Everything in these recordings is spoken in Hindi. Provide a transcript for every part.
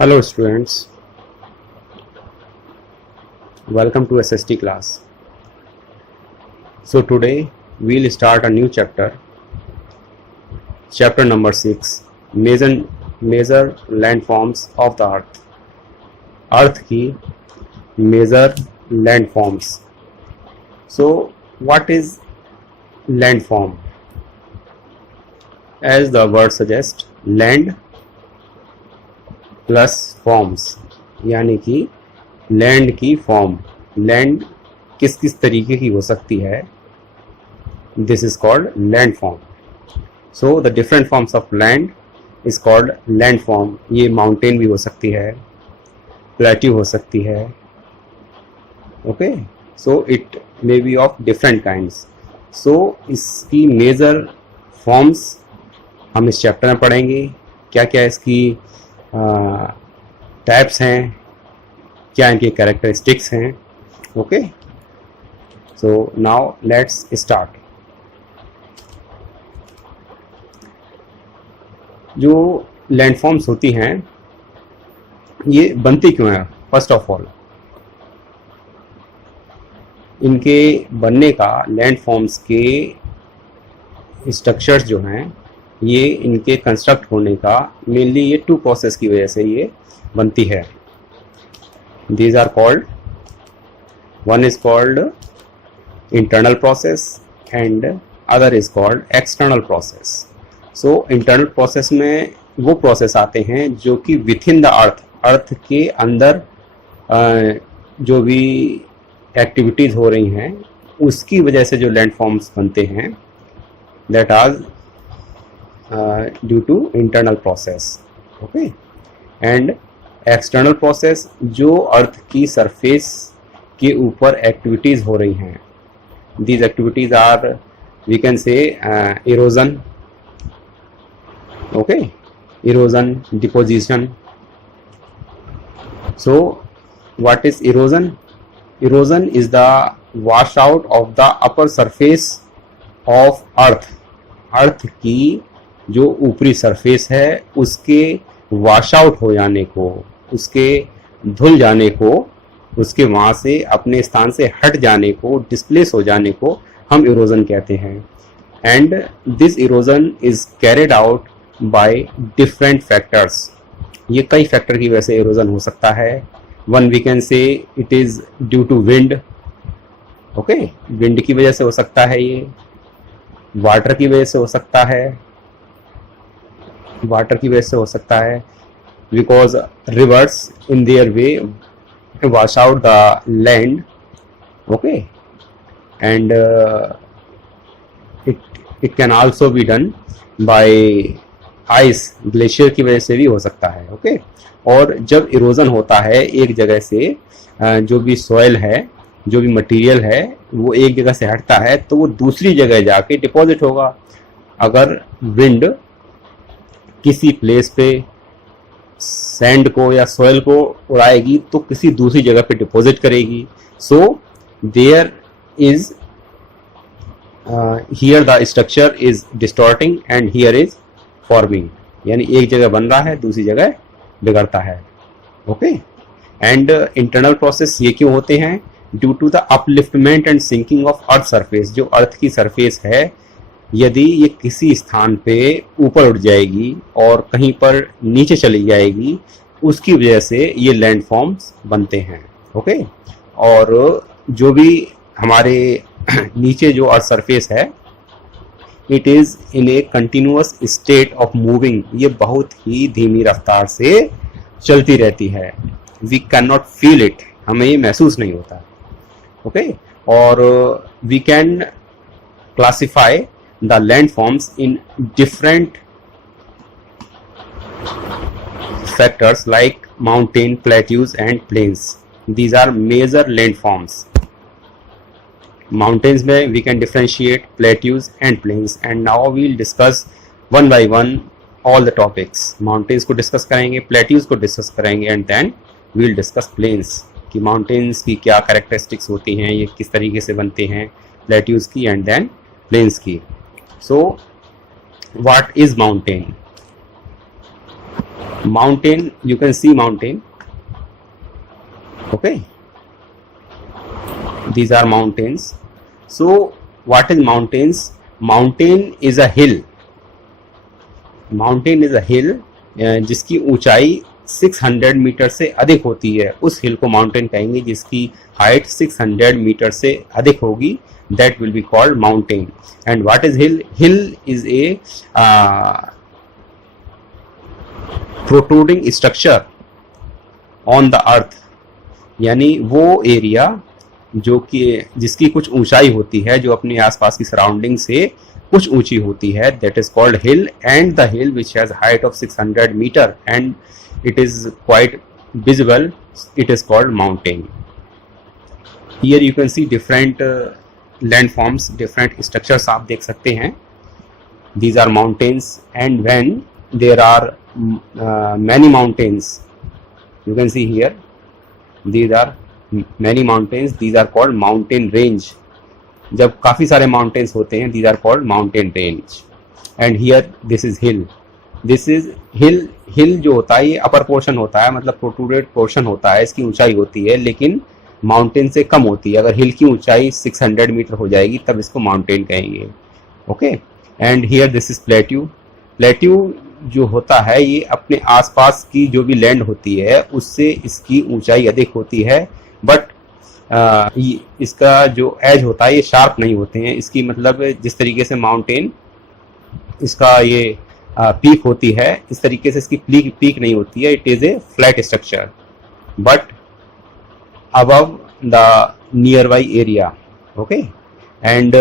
Hello students, welcome to SST class. So today we'll start a new chapter number 6, Major landforms of the earth. Earth की major landforms. So what is landform? As the word suggests, land plus forms, यानी कि लैंड की फॉर्म. लैंड किस किस तरीके की हो सकती है, this is called land form. So the different forms of land is called land form. ये माउंटेन भी हो सकती है, प्लेट्यू हो सकती है. Okay, so it may be of different kinds. So इसकी मेजर फॉर्म्स हम इस चैप्टर में पढ़ेंगे. क्या क्या इसकी टाइप्स हैं, क्या इनके कैरेक्टरिस्टिक्स हैं. Okay, so now let's start. जो लैंडफॉर्म्स होती हैं ये बनती क्यों हैं? फर्स्ट ऑफ ऑल, इनके बनने का, लैंडफॉर्म्स के स्ट्रक्चर्स जो हैं, ये इनके कंस्ट्रक्ट होने का मेनली ये टू प्रोसेस की वजह से ये बनती है. These are called, one is called internal process and other is called external process. So internal process में वो प्रोसेस आते हैं जो कि विथ इन द अर्थ के अंदर जो भी एक्टिविटीज़ हो रही हैं उसकी वजह से जो लैंडफॉर्म्स बनते हैं, that are due to internal process. Okay, and external process जो अर्थ की सरफेस के ऊपर एक्टिविटीज़ हो रही हैं. These activities are, we can say, erosion. Okay, erosion, deposition. So what is erosion? Erosion is the washout of the upper surface of earth. Earth की जो ऊपरी सरफेस है उसके वॉश आउट हो जाने को, उसके धुल जाने को, उसके वहाँ से अपने स्थान से हट जाने को, डिस्प्लेस हो जाने को हम इरोजन कहते हैं. And this erosion is carried out by different factors. ये कई फैक्टर की वजह से इरोजन हो सकता है. One we can say it is due to wind. Okay, wind की वजह से हो सकता है, ये वाटर की वजह से हो सकता है, वाटर की वजह से हो सकता है, because reverse in their way wash out the land. Okay, and it can also be done by ice, glacier की वजह से भी हो सकता है. ओके, और जब इरोजन होता है एक जगह से, जो भी सॉइल है, जो भी मटेरियल है, वो एक जगह से हटता है तो वो दूसरी जगह जाके डिपॉजिट होगा. अगर विंड किसी प्लेस पे सैंड को या सॉइल को उड़ाएगी तो किसी दूसरी जगह पे डिपॉजिट करेगी. So there is here the structure is distorting and here is forming. यानी एक जगह बन रहा है, दूसरी जगह बिगड़ता है. ओके, एंड इंटरनल प्रोसेस ये क्यों होते हैं? Due to the upliftment and sinking of earth surface. जो अर्थ की सरफेस है, यदि ये किसी स्थान पे ऊपर उठ जाएगी और कहीं पर नीचे चली जाएगी, उसकी वजह से ये लैंडफॉर्म्स बनते हैं. ओके, और जो भी हमारे नीचे जो अर्थ सरफेस है, it is in a continuous state of moving. ये बहुत ही धीमी रफ्तार से चलती रहती है. We can not feel it, हमें ये महसूस नहीं होता. ओके, और we can classify the landforms in different factors like mountain, plateaus and plains. These are major landforms. Mountains में we can differentiate plateaus and plains, and now we will discuss one by one all the topics. Mountains को discuss करेंगे, plateaus को discuss करेंगे, and then we will discuss plains कि mountains की क्या characteristics होती हैं, ये किस तरीके से बनते हैं, plateaus की and then plains की. So what is mountain? mountain, you can see mountain. Okay, these are mountains. So what is mountains? Mountain is a hill. Mountain is a hill जिसकी ऊंचाई 600 मीटर से अधिक होती है, उस हिल को माउंटेन कहेंगे जिसकी हाइट 600 मीटर से अधिक होगी. That will be called mountain. And what is hill? Hill is a protruding structure on the earth, यानी वो एरिया जो कि जिसकी कुछ ऊंचाई होती है, जो अपने आसपास की सराउंडिंग से कुछ ऊंची होती है. That is called hill. And the hill which has height of 600 meter and it is quite visible, it is called mountain. Here you can see different landforms, different structures आप देख सकते हैं. These are mountains, and when there are many mountains, you can see here, these are many mountains, these are called mountain range. जब काफ़ी सारे mountains होते हैं, these are called mountain range. And here this is hill. This is hill. Hill जो होता है ये अपर पोर्शन होता है, मतलब प्रोट्रूडेड पोर्शन होता है, इसकी ऊंचाई होती है, लेकिन माउंटेन से कम होती है. अगर हिल की ऊंचाई 600 मीटर हो जाएगी तब इसको माउंटेन कहेंगे. Okay. And here this is plateau. Plateau जो होता है ये अपने आसपास की जो भी लैंड होती है उससे इसकी ऊंचाई अधिक होती है, बट इसका जो एज होता है ये शार्प नहीं होते हैं. इसकी मतलब जिस तरीके से माउंटेन इसका ये पीक होती है, इस तरीके से इसकी पीक नहीं होती है. It is a flat structure but above the nearby area. Okay. And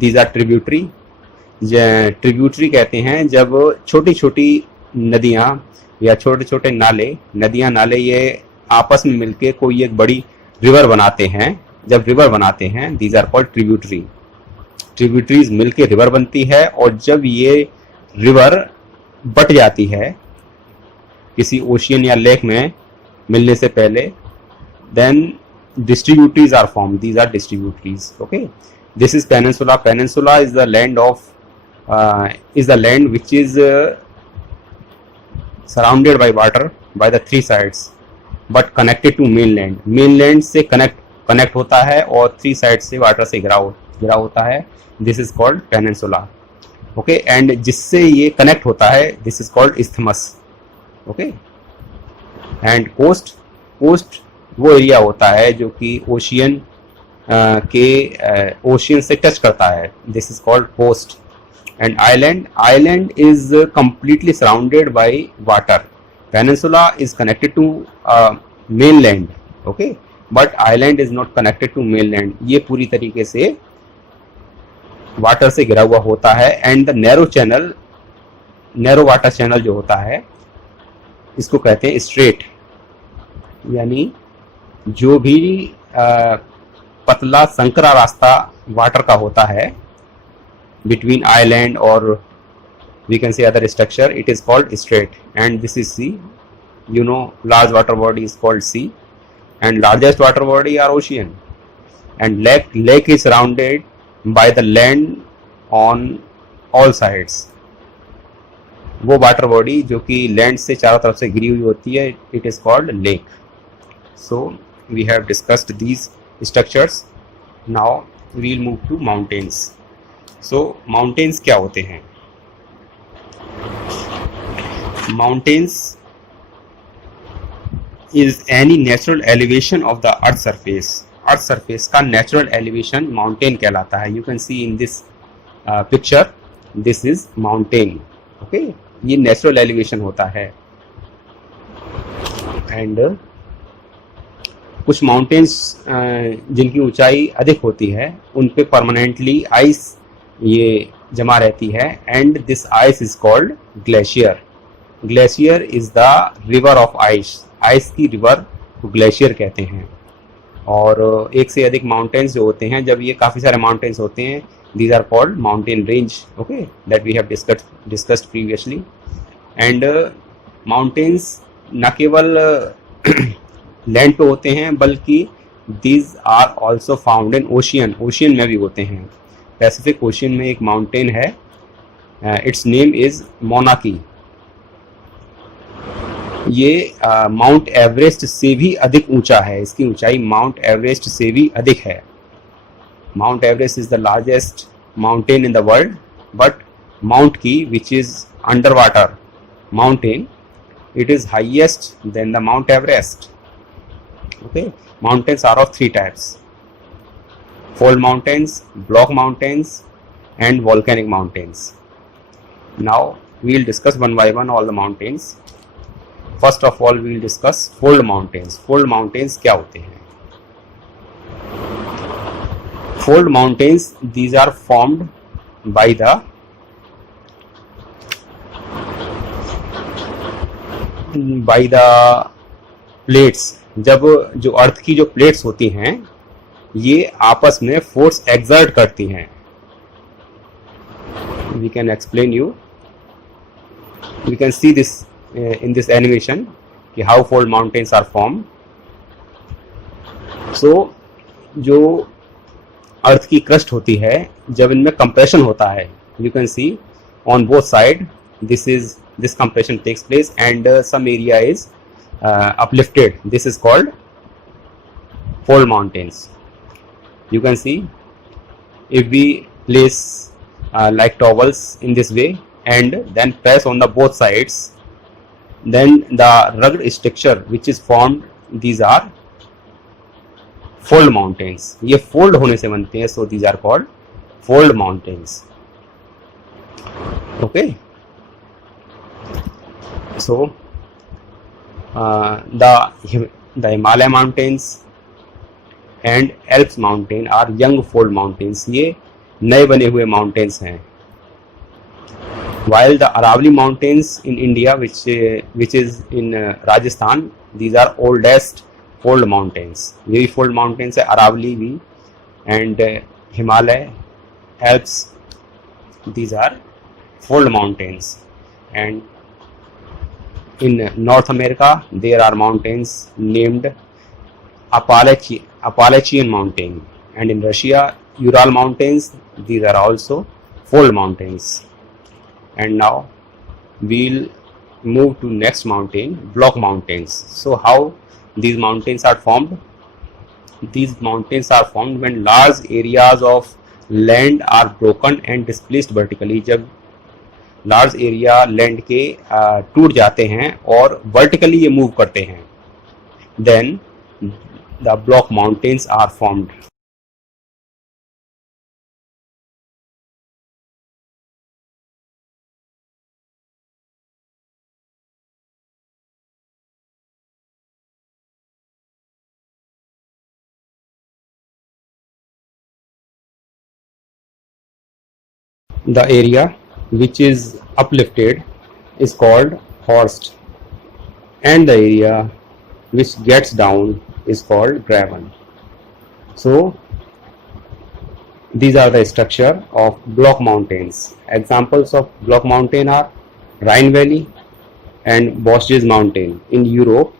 these are tributary. Tributary कहते हैं जब छोटी छोटी नदियाँ या छोटे छोटे नाले, नदियाँ नाले ये आपस में मिलके कोई एक बड़ी रिवर बनाते हैं. जब रिवर बनाते हैं these are called tributary. Tributaries मिलके रिवर बनती है, और जब ये रिवर बट जाती है किसी ओशियन या लेक में मिलने से पहले, then distributaries are form. These are distributaries. Okay. This is peninsula. Peninsula is the land of is the land which is surrounded by water by the three sides but connected to mainland. mainland से connect होता है और three sides से water से घिरा होता है. this is called peninsula. okay. and जिससे ये connect होता है this is called isthmus. okay. and coast वो एरिया होता है जो कि ओशियन ओशियन से टच करता है. This is called coast. and island is completely surrounded by water. Peninsula is connected to mainland. okay. but island is not connected to mainland. ये पूरी तरीके से वाटर से घिरा हुआ होता है. and the narrow water channel जो होता है इसको कहते हैं स्ट्रेट, यानी जो भी पतला संकरा रास्ता वाटर का होता है between island or we can say other structure, it is called strait. and this is sea. you know, large water body is called sea and largest water body are ocean. and lake is surrounded by the land on all sides. वो वाटर बॉडी जो कि लैंड से चारों तरफ से घिरी हुई होती है, it is called lake. so we have discussed these structures. now we will move to mountains. so mountains क्या होते हैं? mountains is any natural elevation of the earth surface. earth surface का natural elevation mountain कहलाता है. you can see in this picture, this is mountain. okay. ये natural elevation होता है. and कुछ mountains जिनकी ऊंचाई अधिक होती है उन पे परमानेंटली आइस ये जमा रहती है. And this ice is called glacier. Glacier is the river of ice. Ice की रिवर को ग्लेशियर कहते हैं. और एक से अधिक माउंटेन्स जो होते हैं, जब ये काफ़ी सारे माउंटेन्स होते हैं, these are called mountain range. Okay. That we have discussed previously. And mountains न केवल लैंड पे होते हैं बल्कि these are also found in ocean. Ocean में भी होते हैं. पैसिफिक ओशियन में एक माउंटेन है, इट्स नेम इज मोनाकी. ये माउंट एवरेस्ट से भी अधिक ऊंचा है, इसकी ऊंचाई माउंट एवरेस्ट से भी अधिक है। Mount Everest is the largest mountain in the world, but Mount Kea which is under water mountain, it is highest than the Mount Everest. Okay, mountains are of three types: fold mountains, block mountains, and volcanic mountains. Now we will discuss one by one all the mountains. First of all, we will discuss fold mountains. Fold mountains क्या होते हैं? Fold mountains, these are formed by the plates. जब जो अर्थ की जो प्लेट्स होती हैं ये आपस में फोर्स एक्सर्ट करती हैं। We can explain you, we can see this in this animation कि how fold mountains are form. So जो अर्थ की क्रस्ट होती है जब इनमें कंप्रेशन होता है, you can C on both side this compression takes place and some area is uplifted. This is called fold mountains. You can see if we place like towels in this way and then press on the both sides, then the rugged structure which is formed, these are fold mountains. ये fold होने से बनते हैं, so these are called fold mountains. Okay. So the Himalaya mountains and Alps mountain are young fold mountains. ये नए बने हुए mountains हैं. While the Aravalli mountains in India, which is in Rajasthan, these are oldest fold mountains. ये भी fold mountains है, Aravalli भी, and Himalaya, Alps, these are fold mountains. And in North America there are mountains named Appalachian mountain, and in Russia Ural mountains, these are also fold mountains. And now we'll move to next mountain, block mountains. So how these mountains are formed? These mountains are formed when large areas of land are broken and displaced vertically. जब लार्ज एरिया लैंड के टूट जाते हैं और वर्टिकली ये मूव करते हैं, then the block mountains are formed. The area which is uplifted is called horst, and the area which gets down is called graben. So these are the structure of block mountains. Examples of block mountain are Rhine Valley and Vosges mountain in Europe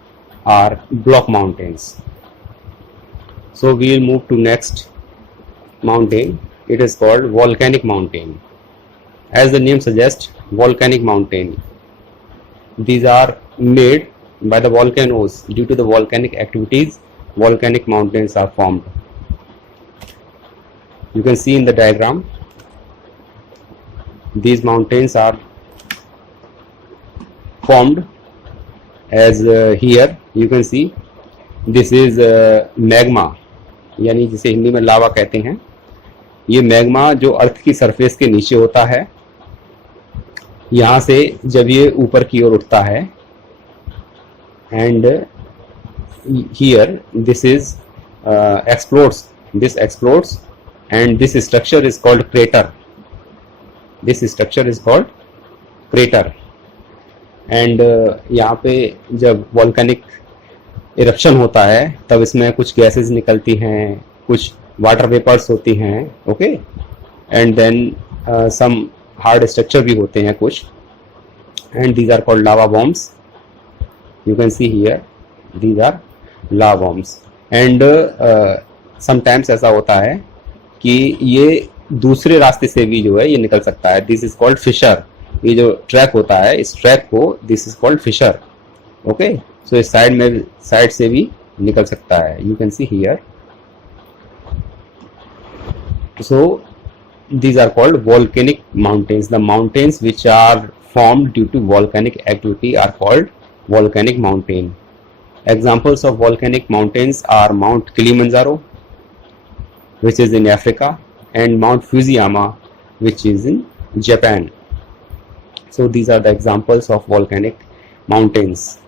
are block mountains. So we will move to next mountain. It is called volcanic mountain. As the name suggests, volcanic mountain. These are made by the volcanoes. Due to the volcanic activities, volcanic mountains are formed. You can see in the diagram, these mountains are formed as here you can see this is magma, यानी जिसे हिंदी में लावा कहते हैं. ये मैग्मा जो अर्थ की सरफेस के नीचे होता है, यहाँ से जब ये ऊपर की ओर उठता है, and here this is explodes, this explodes and this structure is called crater. This structure is called crater. And यहाँ पे जब volcanic eruption होता है तब इसमें कुछ गैसेस निकलती हैं, कुछ वाटर वेपर्स होती हैं, okay, and then some hard structure भी होते हैं कुछ, and these are called lava bombs. You can see here these are lava bombs. And sometimes ऐसा होता है कि ये दूसरे रास्ते से भी जो है ये निकल सकता है. This is called fissure. ये जो ट्रैक होता है, इस ट्रैक को this is called fissure. Okay, so इस साइड से भी निकल सकता है. You can see here. So these are called volcanic mountains. The mountains which are formed due to volcanic activity are called volcanic mountain. Examples of volcanic mountains are Mount Kilimanjaro, which is in Africa, and Mount Fujiyama, which is in Japan. So these are the examples of volcanic mountains.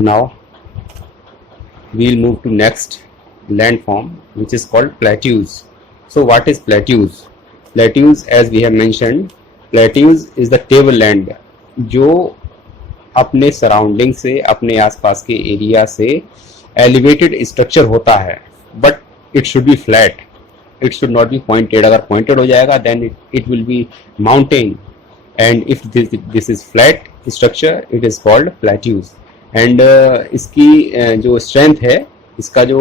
Now we'll move to next landform, which is called plateaus. So what is plateaus? Plateaus, as we have mentioned, plateaus is the tableland जो अपने सराउंडिंग से, अपने आसपास के एरिया से एलिवेटेड स्ट्रक्चर होता है, but it should be flat. It should not be pointed. अगर पॉइंटेड हो जाएगा then it will be mountain, and if this is flat structure it is called plateaus. And इसकी जो स्ट्रेंथ है, इसका जो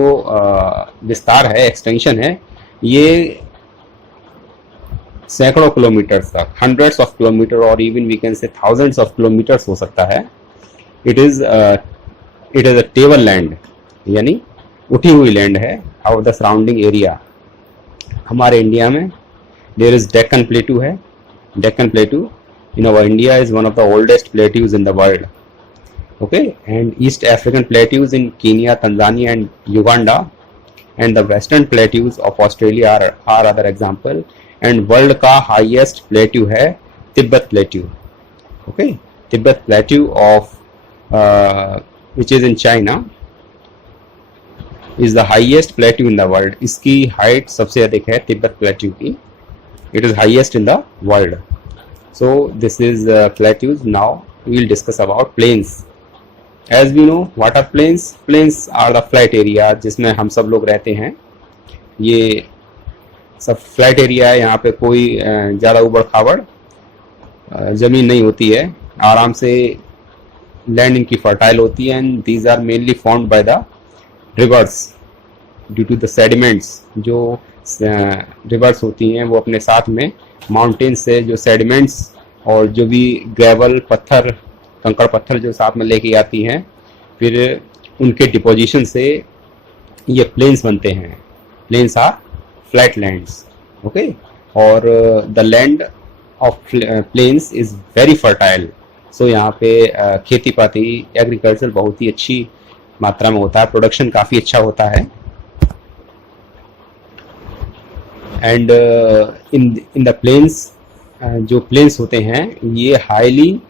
विस्तार है, एक्सटेंशन है, ये सैकड़ों किलोमीटर्स तक, हंड्रेड्स ऑफ किलोमीटर और even we can say thousands of kilometres हो सकता है. It is a table land, यानी उठी हुई लैंड है ऑफ द सराउंडिंग एरिया. हमारे इंडिया में देयर इज डेक्कन प्लेटू है. Deccan plateau in our India is one of the oldest plateaus in the world. Okay, and East African plateaus in Kenya, Tanzania and Uganda, and the Western plateaus of Australia are other example. And world का highest plateau है Tibet plateau. Okay, Tibet plateau of which is in China is the highest plateau in the world. इसकी height सबसे अधिक है तिब्बत plateau की. It is highest in the world. So this is plateaus. Now we will discuss about plains. As we know, what are plains? Plains are the flat area जिसमें हम सब लोग रहते हैं. ये सब फ्लैट एरिया है. यहाँ पे कोई ज़्यादा उबड़ खाबड़ ज़मीन नहीं होती है. आराम से लैंड इनकी फर्टाइल होती है. And these are mainly formed by the rivers due to the sediments. जो रिवर्स होती हैं वो अपने साथ में माउंटेन से जो सेडिमेंट्स और जो भी ग्रेवल, पत्थर, कंकड़ पत्थर जो साथ में लेके आती हैं, फिर उनके डिपोजिशन से ये प्लेन्स बनते हैं. Plains are flat lands. Okay, और the land of plains is very fertile. So यहाँ पे खेती पाती, एग्रीकल्चर बहुत ही अच्छी मात्रा में होता है. प्रोडक्शन काफ़ी अच्छा होता है. एंड इन द प्लेन्स, जो प्लेन्स होते हैं ये हाईली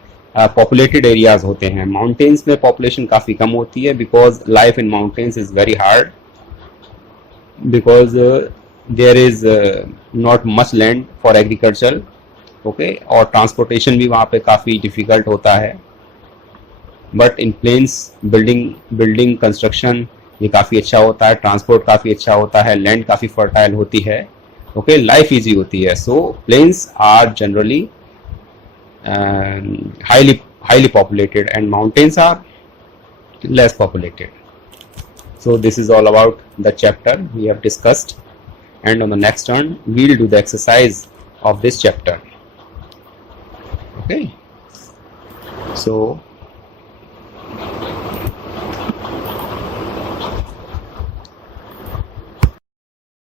पॉपुलेटेड एरियाज होते हैं. माउंटेन्स में पॉपुलेशन काफ़ी कम होती है because life in mountains is very hard, because there is not much land for agriculture. Okay, और ट्रांसपोर्टेशन भी वहाँ पे काफ़ी डिफ़िकल्ट होता है. But in plains building construction ये काफ़ी अच्छा होता है. ट्रांसपोर्ट काफ़ी अच्छा होता है. लैंड काफ़ी फर्टाइल होती है. ओके, लाइफ ईजी होती है. So plains are generally highly populated, and mountains are less populated. So this is all about the chapter we have discussed, and on the next turn we'll do the exercise of this chapter. Okay, so